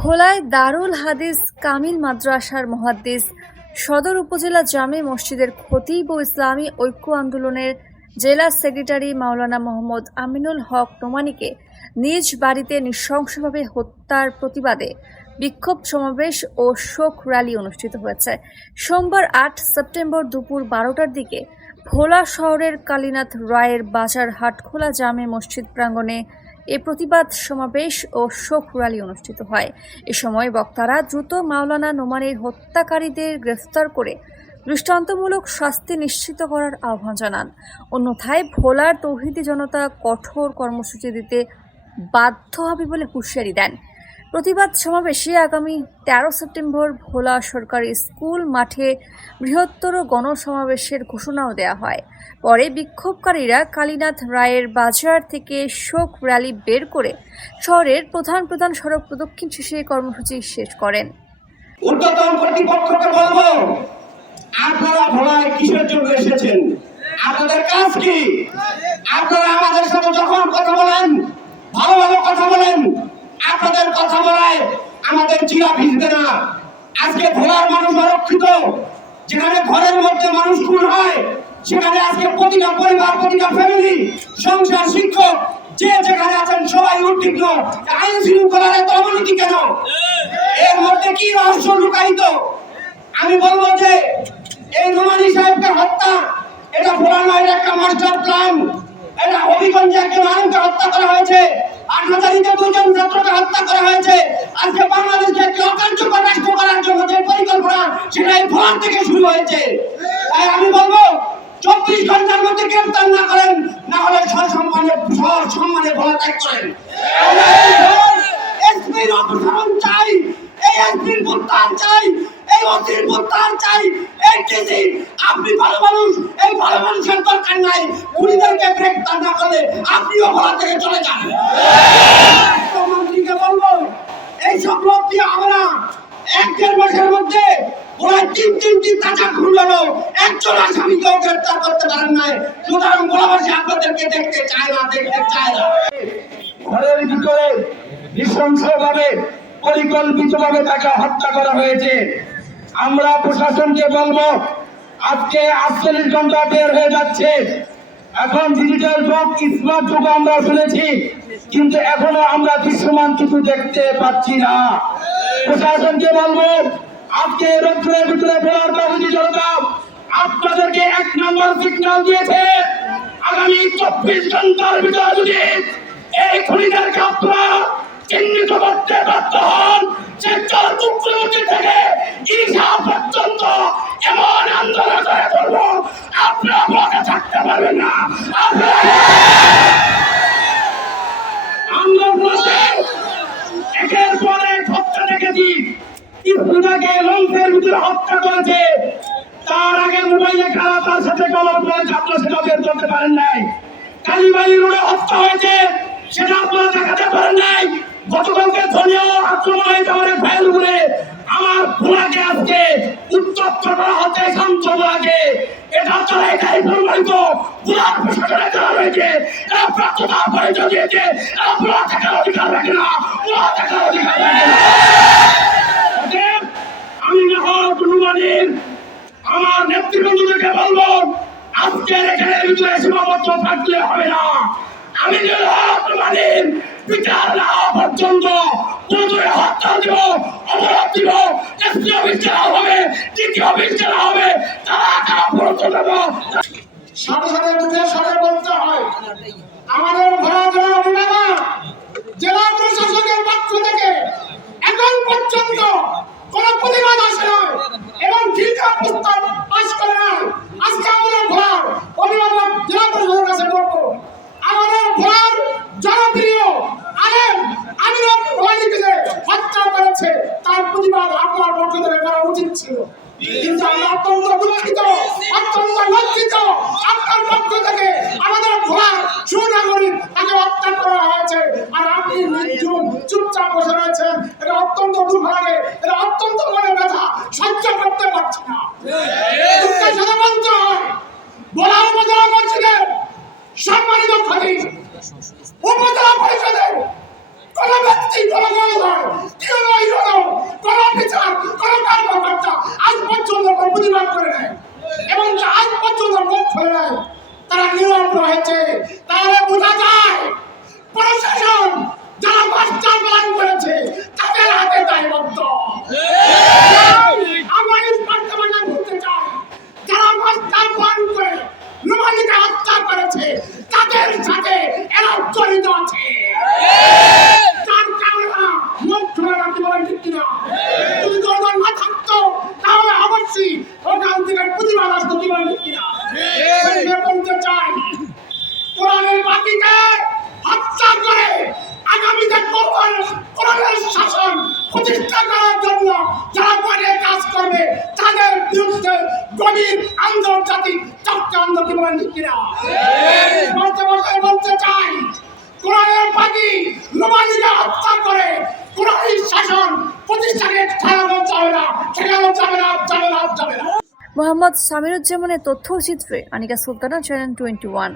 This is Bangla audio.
ভোলায় দারুল হাদিস কামিল মাদ্রাসার মুহাদ্দিস সদর উপজেলা জামে মসজিদের খতিব ও ইসলামী ঐক্য আন্দোলনের জেলা সেক্রেটারি মাওলানা মোহাম্মদ আমিনুল হক নোমানীকে নিজ বাড়িতে নৃশংসভাবে হত্যার প্রতিবাদে বিক্ষোভ সমাবেশ ও শোক র্যালি অনুষ্ঠিত হয়েছে। সোমবার ৮ সেপ্টেম্বর দুপুর ১২টার দিকে ভোলা শহরের কালীনাথ রায়ের বাজার হাটখোলা জামে মসজিদ প্রাঙ্গণে এ প্রতিবাদ সমাবেশ ও শোক র্যালি অনুষ্ঠিত হয়। এ সময় বক্তারা দ্রুত মাওলানা নোমানীর হত্যাকারীদের গ্রেফতার করে দৃষ্টান্তমূলক শাস্তি নিশ্চিত করার আহ্বান জানান। অন্যথায় ভোলার তৌহিদি জনতা কঠোর কর্মসূচি দিতে বাধ্য হবে বলে হুঁশিয়ারি দেন। প্রতিবাদ সমাবেশে আগামী ১৩ সেপ্টেম্বর ভোলা সরকারি স্কুল মাঠে বৃহত্তর গণসমাবেশের ঘোষণাও দেওয়া হয়। পরে বিক্ষোভকারীরা কালীনাথ রায়ের বাজার থেকে শোক র্যালি বের করে শহরের প্রধান প্রধান সড়ক প্রদক্ষিণ শেষে কর্মসূচি শেষ করেন। ঊর্ধ্বতন কর্তৃপক্ষকে বলবো, আপনারা ভোলায় কিসের জন্য এসেছেন? আপনাদের কাজ কি? আপনারা আমাদের সাথে যখন কথা বলেন, ভালো ভালো কথা বলেন, আপনাদের কথা বলায় আমাদের চিরা ভিজবে না। আজকে ভোলার মানুষ অরক্ষিত, যেখানে ঘরের মধ্যে মানুষ খুন হয়, সেখানে আজকে প্রতিটা পরিবার, প্রতিটা ফ্যামিলি, সংসার, শিক্ষক, যে যেখানে আছেন সবাই উদ্বিগ্ন। আইন শৃঙ্খলার এত অবনতি কেন? এর মধ্যে কি রহস্য লুকায়িত? আমি বলবো যে এই নোমানী সাহেবকে হত্যা, এটা ভোলা নয়, একটা মাস্টার প্ল্যান। এটা হবিগঞ্জে একজন আলেমকে হত্যা করা হয়েছে, আটহাজারিতে 2 জন ছাত্রকে হত্যা করা হয়েছে। আজকে বাংলাদেশকে একটি অকার্যকর রাষ্ট্র করার জন্য যে পরিকল্পনা, সেটা এই ভোলা থেকে শুরু হয়েছে। তাই আমি বলবো 24 ঘন্টার মধ্যে গ্রেফতার না করেন, না হলে সম্মানে ভোলা ত্যাগ করেন। এসপির অপসারণ চাই, এই এসপির প্রত্যাহার চাই, এই ওসির প্রত্যাহার চাই। এই ডিসি, আপনি ভালো মানুষ, এই ভালো মানুষের দরকার নাই। খুনিদেরকে গ্রেফতার না করলে আপনিও ভোলা থেকে চলে যান। মন্ত্রীকে বলবো, এই সব লোক দিয়ে আমরা 1-1.5 মাসের মধ্যে ওরা 3টি তাজা খুন হলো, একজন আসামিকেও গ্রেফতার করতে পারেন নাই। সুতরাং ভোলাবাসী আপনাদেরকে দেখতে চায় না, দেখতে চায় না। ঘরের ভিতরে নৃশংসভাবে পরিকল্পিতভাবে তাকে হত্যা করা হয়েছে। আমরা প্রশাসনকে বলবো, আজকে 48 ঘন্টা বের হয়ে যাচ্ছে, এখন ডিজিটাল যুগ, স্মার্ট যুগ আমরা শুনেছি, কিন্তু এখনো আমরা দৃশ্যমান কিছু দেখতে পাচ্ছি না। প্রশাসনকে বলবো, আজকে রোদ্রের ভিতরে ভোলার তৌহিদি জনতা আপনাদেরকে 1 নম্বর সিগন্যাল দিয়েছে। আগামী 24 ঘন্টার ভিতরে যদি এই খুনিদেরকে আপনারা চিহ্নিত করতে ব্যর্থ হন, সে চরমুক্তি থেকে ঈশা পর্যন্ত এমন আন্দোলন করে করবো, আপনারা বসে থাকতে পারবেন না। আমরা একের পর এক হত্যা দেখেছি। ইসলামকে লঞ্চের ভিতরে হত্যা করেছে, তার আগে মোবাইলে খারাপ, তার সাথে কলম করেছে, আপনারা সেটা বের করতে পারেন নাই। কালীবাড়ি রোডে হত্যা হয়েছে, সেটা আপনারা দেখাতে পারেন নাই। গতকালকে ধনীয় আক্রমণ হয়েছে আমার ফেসবুকে, আমার ভোলাকে আজকে উত্তপ্ত করা হচ্ছে, শান্ত ভোলাকে। এটা তারা এটাই প্রমাণিত, ভোলার প্রশাসনে করা হয়েছে, এরা প্রাপ্ততার পরিচয় দিয়েছে, এরা ভোলা থাকার অধিকার রাখে না, ভোলা থাকার অধিকার রাখে না। আমি আমার নেতৃবৃন্দকে বলবো, আজকের এখানে ভিতরে সীমাবদ্ধ থাকলে হবে না। আমি বিচার না হওয়া পর্যন্ত হত্যা দিব, অবরোধ দিব, জাতীয় অফিস চালা হবে, দ্বিতীয় অফিস চালা হবে, তারা পড়তে দেব। সাথে সাথে সাথে বলতে হয়, আমাদের ভোলা জেলা অভিভাবক, জেলা প্রশাসনের পক্ষ থেকে এখন পর্যন্ত কোন প্রতিবাদ আসে না এবং ঠিকা প্রস্তাব পাশ করে না। আজকে আমাদের ভোলার অভিভাবক জেলা প্রশাসনের কাছে বলবো, আমাদের ভোলার জনপ্রিয় আলেম আমিনুল ওয়ালিকে হত্যা করেছে, তার প্রতিবাদ আপনার পক্ষ থেকে করা উচিত ছিল। কিন্তু আমরা অত্যন্ত দুঃখিত, অত্যন্ত লজ্জিত, আপনার পক্ষ থেকে আমাদের ভোলার সুনাগরিক তাকে হত্যা করা হয়েছে, আর আপনি নির্জুম চুপচাপ বসে রয়েছেন। এটা অত্যন্ত দুঃখ লাগে, এটা অত্যন্ত মনে ব্যথা, সহ্য করতে পারছি না। দুঃখের সাথে বলতে হয়, ভোলা উপজেলা মসজিদের সম্মানিত খতিব, উপজেলা পরিষদের কোন ব্যক্তি সেখানে যাবে না, যাবে না, যাবে না। মোহাম্মদ সামিরুজ্জামানের তথ্যচিত্রে আনিকা সুলতানা, চ্যানেল 21।